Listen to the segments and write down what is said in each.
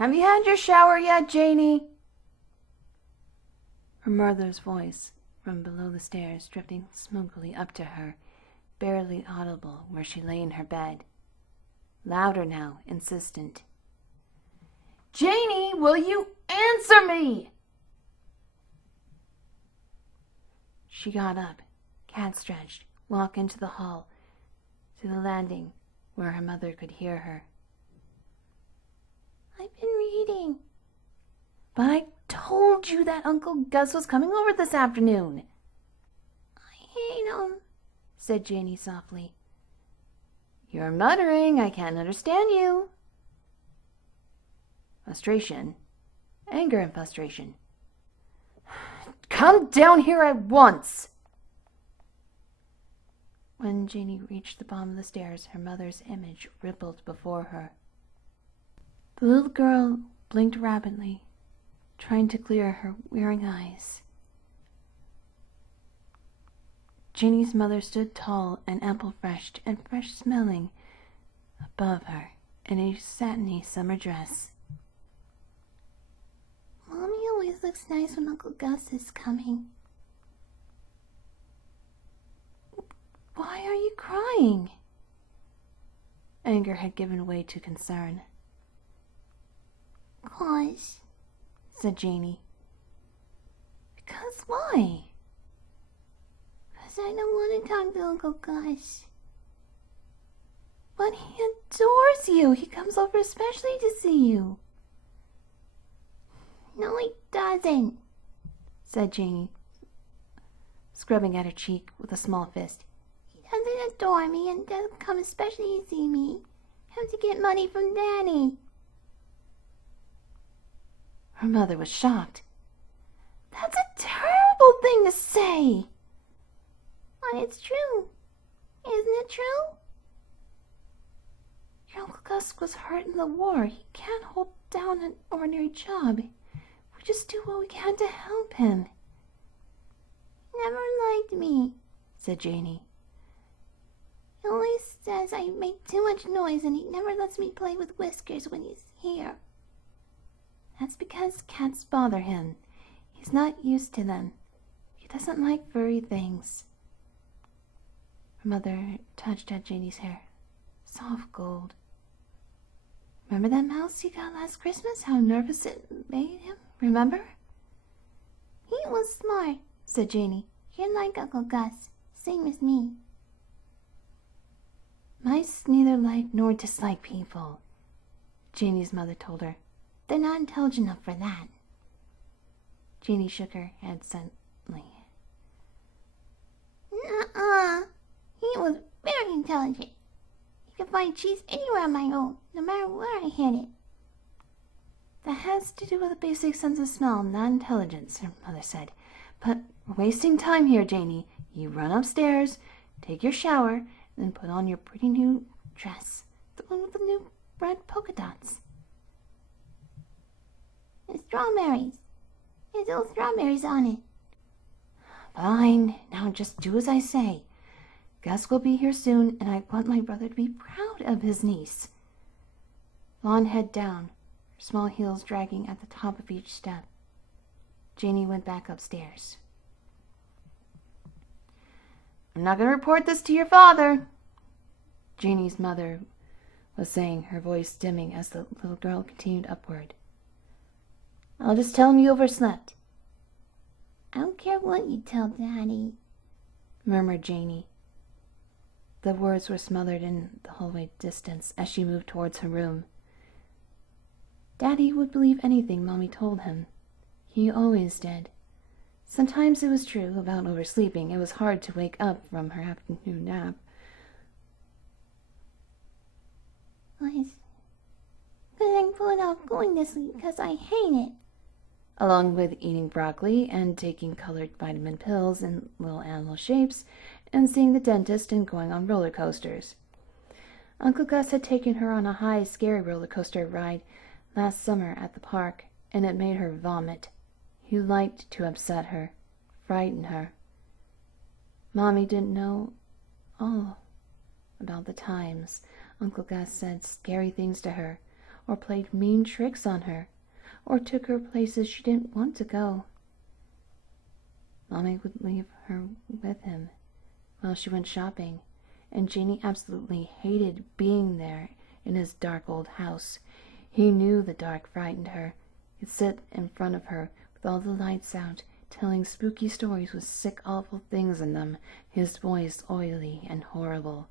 Have you had your shower yet, Janie? Her mother's voice from below the stairs, drifting smoothly up to her, barely audible where she lay in her bed. Louder now, insistent. Janie, will you answer me? She got up, cat-stretched, walked into the hall, to the landing where her mother could hear her. I've been reading. But I told you that Uncle Gus was coming over this afternoon. I hate him, said Janie softly. You're muttering. I can't understand you. Frustration. Anger and frustration. Come down here at once! When Janie reached the bottom of the stairs, her mother's image rippled before her. The little girl blinked rapidly, trying to clear her wearing eyes. Janie's mother stood tall and ample-fleshed and fresh-smelling above her in a satiny summer dress. Mommy always looks nice when Uncle Gus is coming. Why are you crying? Anger had given way to concern. 'Cause, said Janie. Because why? 'Cause I don't want to talk to Uncle Gus. But he adores you. He comes over especially to see you. No, he doesn't, said Janie, scrubbing at her cheek with a small fist. He doesn't adore me and doesn't come especially to see me. He comes to get money from Daddy. Her mother was shocked. That's a terrible thing to say. But it's true. Isn't it true? Your Uncle Gus was hurt in the war. He can't hold down an ordinary job. We just do what we can to help him. He never liked me, said Janie. He always says I make too much noise and he never lets me play with Whiskers when he's here. That's because cats bother him. He's not used to them. He doesn't like furry things. Her mother touched at Janie's hair. Soft gold. Remember that mouse you got last Christmas? How nervous it made him? Remember? He was smart, said Janie. You're like Uncle Gus, same as me. Mice neither like nor dislike people, Janie's mother told her. They're not intelligent enough for that. Janie shook her head silently. Nuh-uh. He was very intelligent. He could find cheese anywhere on my room, no matter where I hid it. That has to do with a basic sense of smell, not intelligence, her mother said. But we're wasting time here, Janie. You run upstairs, take your shower, then put on your pretty new dress, the one with the new red polka dots. And strawberries. There's little strawberries on it. Fine. Now just do as I say. Gus will be here soon, and I want my brother to be proud of his niece. Blonde head down, her small heels dragging at the top of each step. Janie went back upstairs. I'm not going to report this to your father, Janie's mother was saying, her voice dimming as the little girl continued upward. I'll just tell him you overslept. I don't care what you tell Daddy, murmured Janie. The words were smothered in the hallway distance as she moved towards her room. Daddy would believe anything Mommy told him. He always did. Sometimes it was true about oversleeping. It was hard to wake up from her afternoon nap. Because I put off going to sleep because I hate it. Along with eating broccoli and taking colored vitamin pills in little animal shapes and seeing the dentist and going on roller coasters. Uncle Gus had taken her on a high, scary roller coaster ride last summer at the park, and it made her vomit. He liked to upset her, frighten her. Mommy didn't know all about the times Uncle Gus said scary things to her, or played mean tricks on her, or took her places she didn't want to go. Mommy would leave her with him while she went shopping, and Janey absolutely hated being there in his dark old house. He knew the dark frightened her. He'd sit in front of her with all the lights out, telling spooky stories with sick, awful things in them, his voice oily and horrible.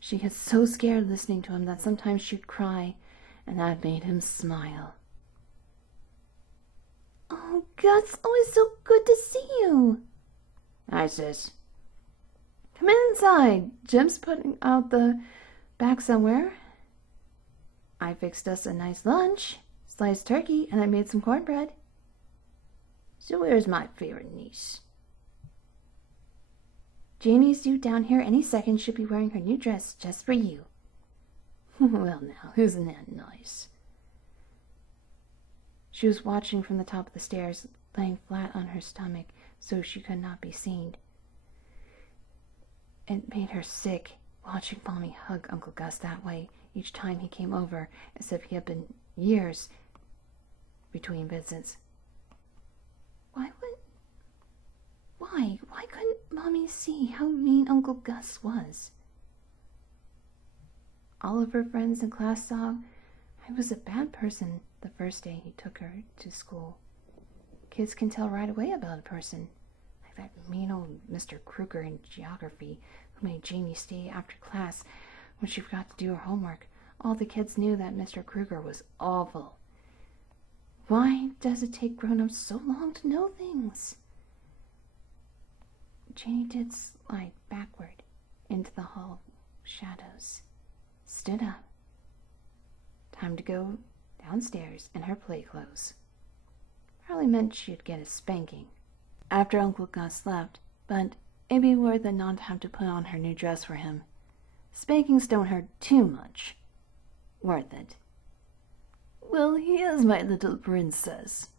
She got so scared listening to him that sometimes she'd cry, and that made him smile. "Oh, Gus, oh, it's so good to see you." "Hi, sis." "Come inside. Jim's putting out the back somewhere. I fixed us a nice lunch, sliced turkey, and I made some cornbread." "So where's my favorite niece?" "Janey's due down here any second. She'll be wearing her new dress just for you." "Well now, isn't that nice?" She was watching from the top of the stairs, laying flat on her stomach so she could not be seen. It made her sick, watching Mommy hug Uncle Gus that way each time he came over, as if he had been years between visits. Why couldn't Mommy see how mean Uncle Gus was? All of her friends in class saw I was a bad person the first day he took her to school. Kids can tell right away about a person, like that mean old Mr. Kruger in geography who made Janey stay after class when she forgot to do her homework. All the kids knew that Mr. Kruger was awful. Why does it take grown-ups so long to know things? Janey did slide backward into the hall shadows, stood up. Time to go downstairs in her play clothes. Probably meant she'd get a spanking after Uncle Gus left, but it'd be worth it not to have to put on her new dress for him. Spankings don't hurt too much. Worth it. "Well, here's my little princess."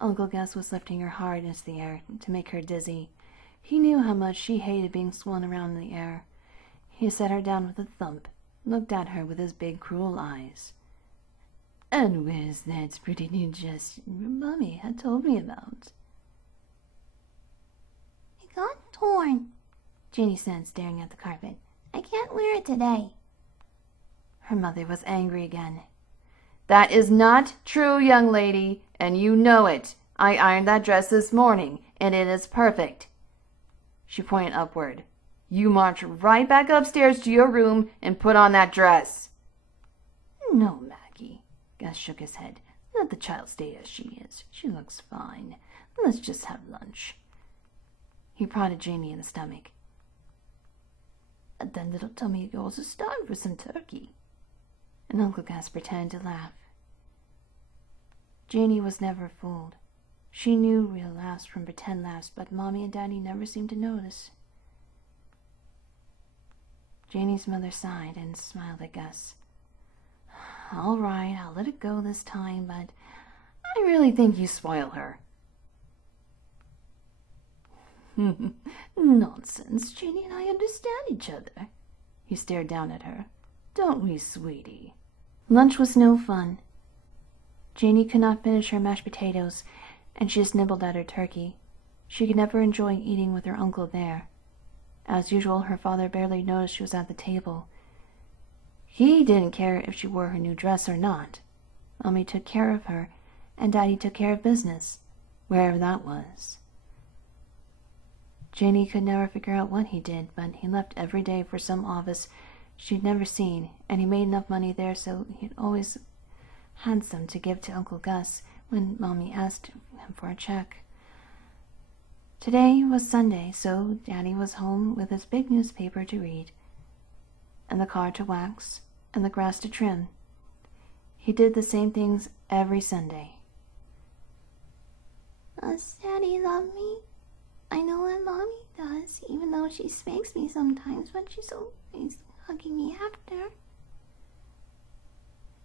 Uncle Gus was lifting her hard into the air to make her dizzy. He knew how much she hated being swung around in the air. He set her down with a thump, looked at her with his big cruel eyes. "And where's that pretty new dress your Mommy had told me about?" "It got torn," Janey said, staring at the carpet. "I can't wear it today." Her mother was angry again. "That is not true, young lady, and you know it. I ironed that dress this morning, and it is perfect." She pointed upward. "You march right back upstairs to your room and put on that dress." "No, Maggie." Gus shook his head. "Let the child stay as she is. She looks fine. Let's just have lunch." He prodded Janey in the stomach. "That little tummy of yours is starved for some turkey." And Uncle Gus pretended to laugh. Janey was never fooled. She knew real laughs from pretend laughs, but Mommy and Daddy never seemed to notice. Janey's mother sighed and smiled at Gus. "All right, I'll let it go this time, but I really think you spoil her." "Nonsense, Janey and I understand each other." He stared down at her. "Don't we, sweetie?" Lunch was no fun. Janey could not finish her mashed potatoes, and she just nibbled at her turkey. She could never enjoy eating with her uncle there. As usual, her father barely noticed she was at the table. He didn't care if she wore her new dress or not. Mommy took care of her, and Daddy took care of business, wherever that was. Janey could never figure out what he did, but he left every day for some office she'd never seen, and he made enough money there so he'd always had some to give to Uncle Gus when Mommy asked him for a check. Today was Sunday, so Daddy was home with his big newspaper to read, and the car to wax, and the grass to trim. He did the same things every Sunday. "Does Daddy love me? I know what Mommy does, even though she spanks me sometimes, but she's always hugging me after."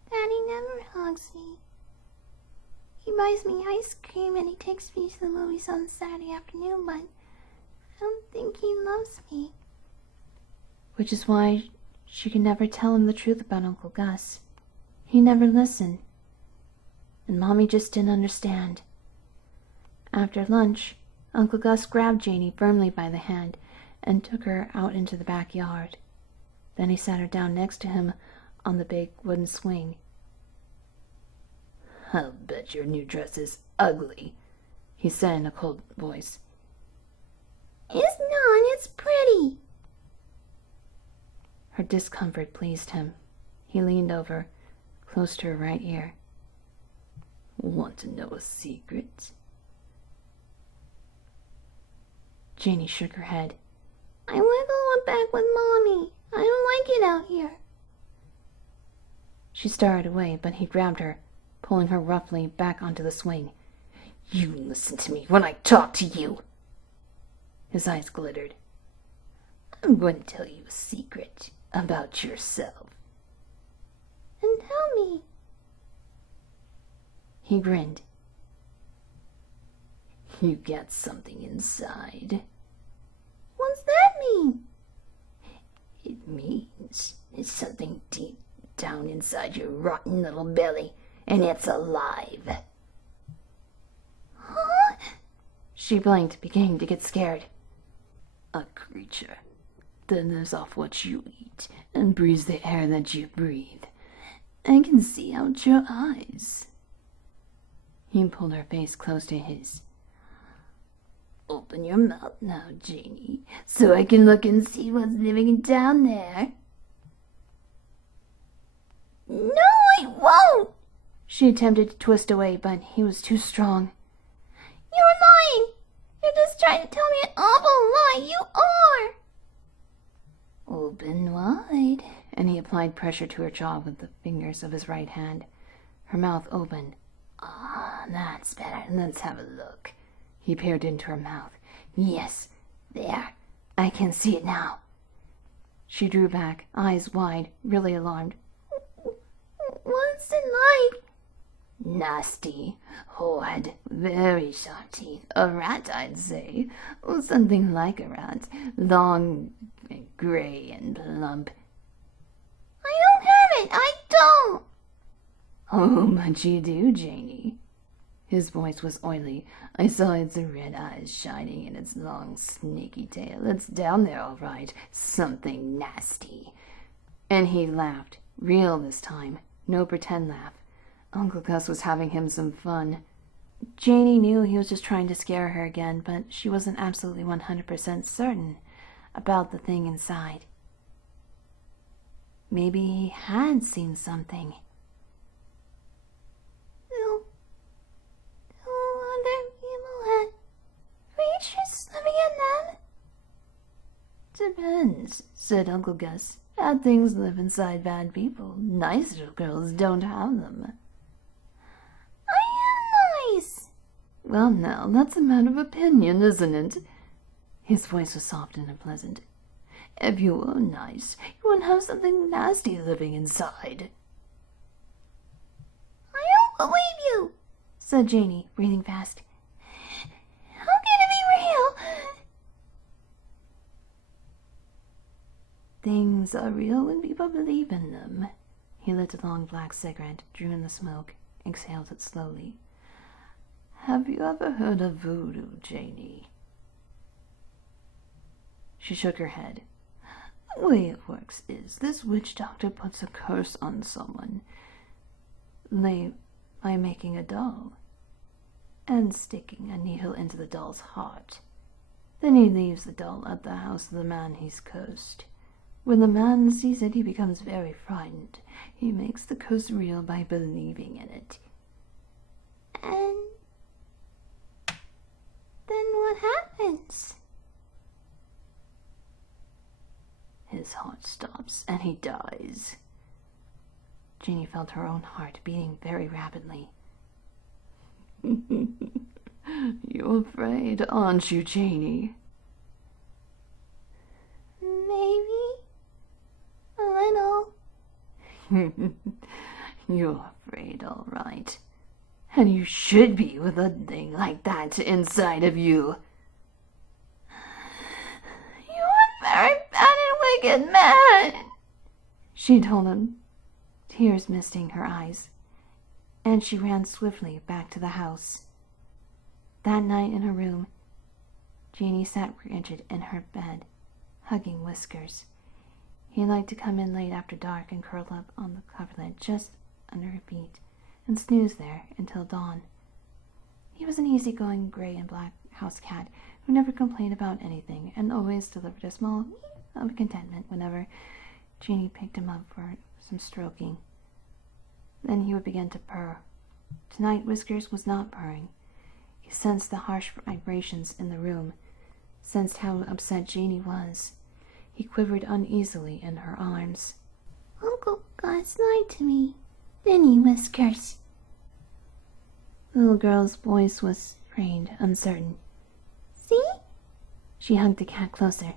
"Daddy never hugs me. He buys me ice cream and he takes me to the movies on Saturday afternoon, but I don't think he loves me." Which is why she could never tell him the truth about Uncle Gus. He never listened, and Mommy just didn't understand. After lunch, Uncle Gus grabbed Janey firmly by the hand and took her out into the backyard. Then he sat her down next to him on the big wooden swing. "I'll bet your new dress is ugly," he said in a cold voice. "It's not, it's pretty." Her discomfort pleased him. He leaned over, close to her right ear. "Want to know a secret?" Janey shook her head. "I want to go back with Mommy. I don't like it out here." She started away, but he grabbed her, pulling her roughly back onto the swing. "You listen to me when I talk to you." His eyes glittered. "I'm going to tell you a secret about yourself." "And tell me." He grinned. "You got something inside." "What's that mean?" "It means it's something deep down inside your rotten little belly, and it's alive." "Huh?" She blinked, beginning to get scared. "A creature that lives off what you eat and breathes the air that you breathe. I can see out your eyes." He pulled her face close to his. "Open your mouth now, Janey, so I can look and see what's living down there." "No, I won't." She attempted to twist away, but he was too strong. "You're lying. You're just trying to tell me an awful lie. You are." "Open wide," and he applied pressure to her jaw with the fingers of his right hand. Her mouth opened. "Ah, that's better. Let's have a look." He peered into her mouth. "Yes, there. I can see it now." She drew back, eyes wide, really alarmed. "What's it like?" "Nasty, horrid, very sharp teeth. A rat, I'd say. Or something like a rat. Long, gray, and plump." "I don't have it. I don't." "Oh, but you do, Janey." His voice was oily. "I saw its red eyes shining in its long, snaky tail. It's down there, all right. Something nasty." And he laughed. Real this time. No pretend laugh. Uncle Gus was having him some fun. Janey knew he was just trying to scare her again, but she wasn't absolutely 100% certain about the thing inside. Maybe he had seen something. Other people had creatures living in them? "Depends," said Uncle Gus. "Bad things live inside bad people. Nicer girls don't have them." "I am nice." "Well, now, that's a matter of opinion, isn't it?" His voice was soft and unpleasant. "If you were nice, you wouldn't have something nasty living inside." "I don't believe you," said Janey, breathing fast. "How can it be real?" "Things are real when people believe in them." He lit a long black cigarette, drew in the smoke, exhaled it slowly. "Have you ever heard of voodoo, Janey?" She shook her head. "The way it works is this witch doctor puts a curse on someone by making a doll and sticking a needle into the doll's heart. Then he leaves the doll at the house of the man he's cursed. When the man sees it, he becomes very frightened. He makes the curse real by believing in it." "And then what happens?" "His heart stops and he dies." Janey felt her own heart beating very rapidly. "You're afraid, aren't you, Janey?" "Maybe a little." "You're afraid, all right. And you should be with a thing like that inside of you." "You're a very bad and wicked man," she told him. tears misting her eyes, and she ran swiftly back to the house. That night in her room, Janie sat rigid in her bed, hugging Whiskers. He liked to come in late after dark and curl up on the coverlet just under her feet and snooze there until dawn. He was an easygoing gray and black house cat who never complained about anything and always delivered a small meow of contentment whenever Janie picked him up for some stroking. Then he would begin to purr. Tonight Whiskers was not purring. He sensed the harsh vibrations in the room, sensed how upset Janie was. He quivered uneasily in her arms. Uncle Gus lied to me, didn't he, Whiskers? The little girl's voice was strained, uncertain. See? She hugged the cat closer.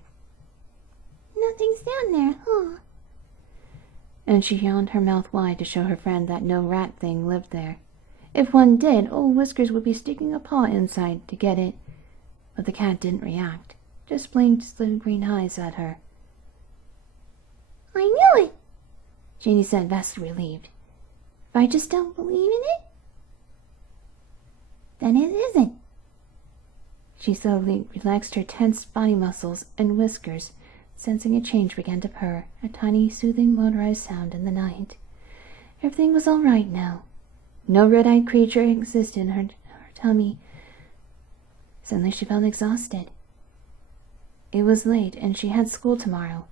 Nothing's down there, huh? And she yawned her mouth wide to show her friend that no rat thing lived there. If one did, old Whiskers would be sticking a paw inside to get it. But the cat didn't react, just blinked its little green eyes at her. I knew it, Janie said, vastly relieved. If I just don't believe in it, then it isn't. She slowly relaxed her tense body muscles, and Whiskers, sensing a change, began to purr, a tiny, soothing, motorized sound in the night. Everything was all right now. No red-eyed creature existed in her tummy. Suddenly she felt exhausted. It was late, and she had school tomorrow.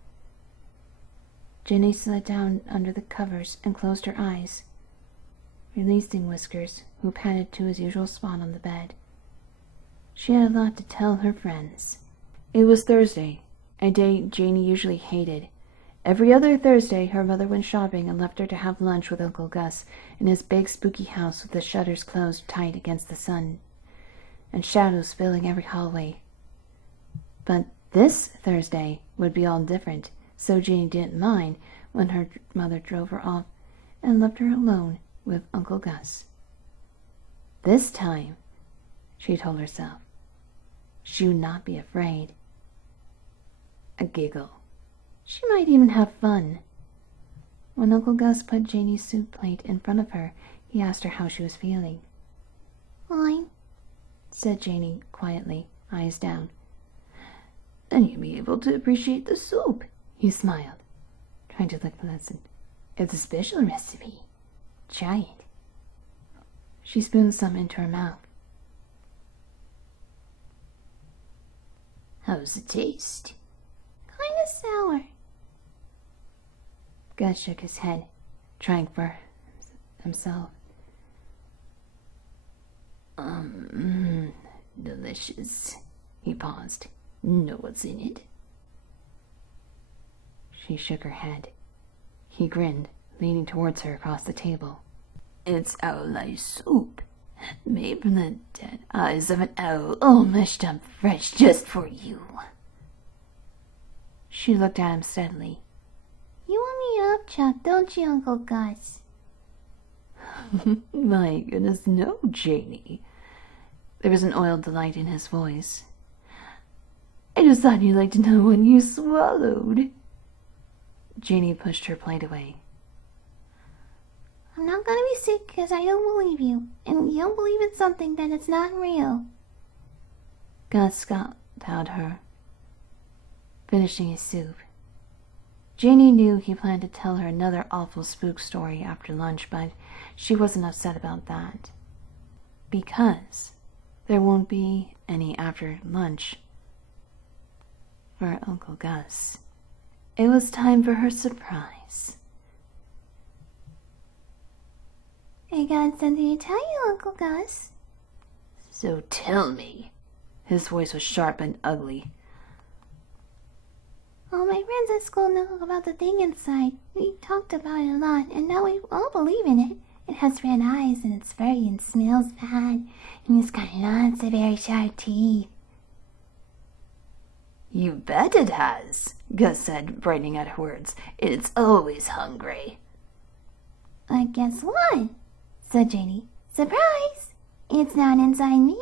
Jenny slid down under the covers and closed her eyes, releasing Whiskers, who padded to his usual spot on the bed. She had a lot to tell her friends. It was Thursday, a day Janie usually hated. Every other Thursday her mother went shopping and left her to have lunch with Uncle Gus in his big spooky house with the shutters closed tight against the sun, and shadows filling every hallway. But this Thursday would be all different, so Janie didn't mind when her mother drove her off and left her alone with Uncle Gus. This time, she told herself, she would not be afraid. A giggle. She might even have fun. When Uncle Gus put Janie's soup plate in front of her, he asked her how she was feeling. Fine, said Janie quietly, eyes down. Then you'll be able to appreciate the soup, he smiled, trying to look pleasant. It's a special recipe. Try it. She spooned some into her mouth. How's it taste? Kinda sour. Gus shook his head, trying for himself. Delicious. He paused. Know what's in it? She shook her head. He grinned, leaning towards her across the table. It's owl-eye soup, made from the dead eyes of an owl, all mashed up fresh just for you. She looked at him steadily. You want me upchuck, don't you, Uncle Gus? My goodness, no, Janie. There was an oiled delight in his voice. I just thought you'd like to know when you swallowed. Janie pushed her plate away. I'm not gonna be sick because I don't believe you, and you don't believe in something that it's not real. Gus scoffed at her, finishing his soup. Janie knew he planned to tell her another awful spook story after lunch, but she wasn't upset about that, because there won't be any after lunch for Uncle Gus. It was time for her surprise. I got something to tell you, Uncle Gus. So tell me. His voice was sharp and ugly. All my friends at school know about the thing inside. We talked about it a lot, and now we all believe in it. It has red eyes, and it's furry, and smells bad, and it's got lots of very sharp teeth. You bet it has, Gus said, brightening at her words. It's always hungry. Guess what? Said Janie. Surprise! It's not inside me,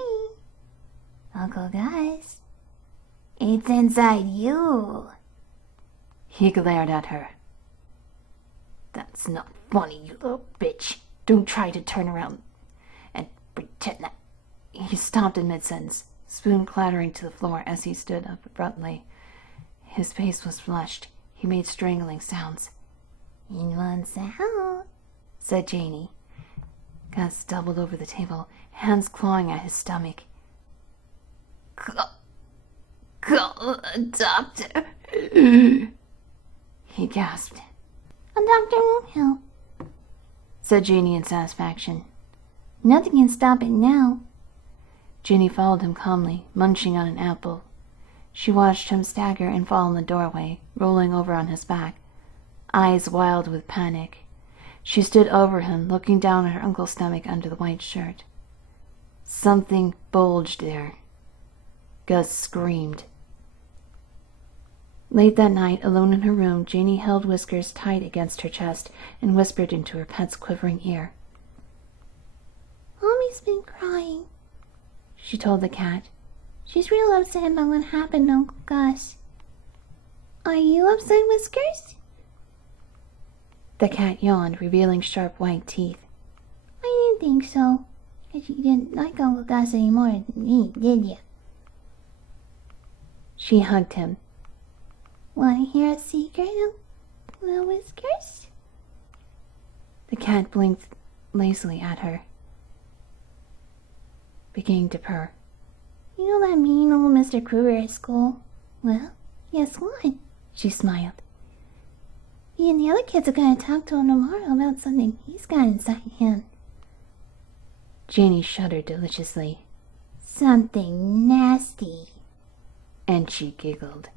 Uncle Gus. It's inside you. He glared at her. That's not funny, you little bitch. Don't try to turn around and pretend that. He stopped in mid-sentence, spoon clattering to the floor as he stood up abruptly. His face was flushed. He made strangling sounds. "In one sound," said Janey. Gus doubled over the table, hands clawing at his stomach. Call a doctor. He gasped. "A doctor won't help," said Janey in satisfaction. "Nothing can stop it now." Janey followed him calmly, munching on an apple. She watched him stagger and fall in the doorway, rolling over on his back, eyes wild with panic. She stood over him, looking down at her uncle's stomach under the white shirt. Something bulged there. Gus screamed. Late that night, alone in her room, Janey held Whiskers tight against her chest and whispered into her pet's quivering ear. "Mommy's been crying," she told the cat. "She's real upset about what happened to Uncle Gus. Are you upset, Whiskers?" The cat yawned, revealing sharp white teeth. "I didn't think so. Guess you didn't like Uncle Gus any more than me, did you?" She hugged him. "Want to hear a secret, little Whiskers?" The cat blinked lazily at her, beginning to purr. "You know that mean old Mr. Kruger at school? Well, guess what?" She smiled. "Me and the other kids are going to talk to him tomorrow about something he's got inside him." Janey shuddered deliciously. "Something nasty." And she giggled.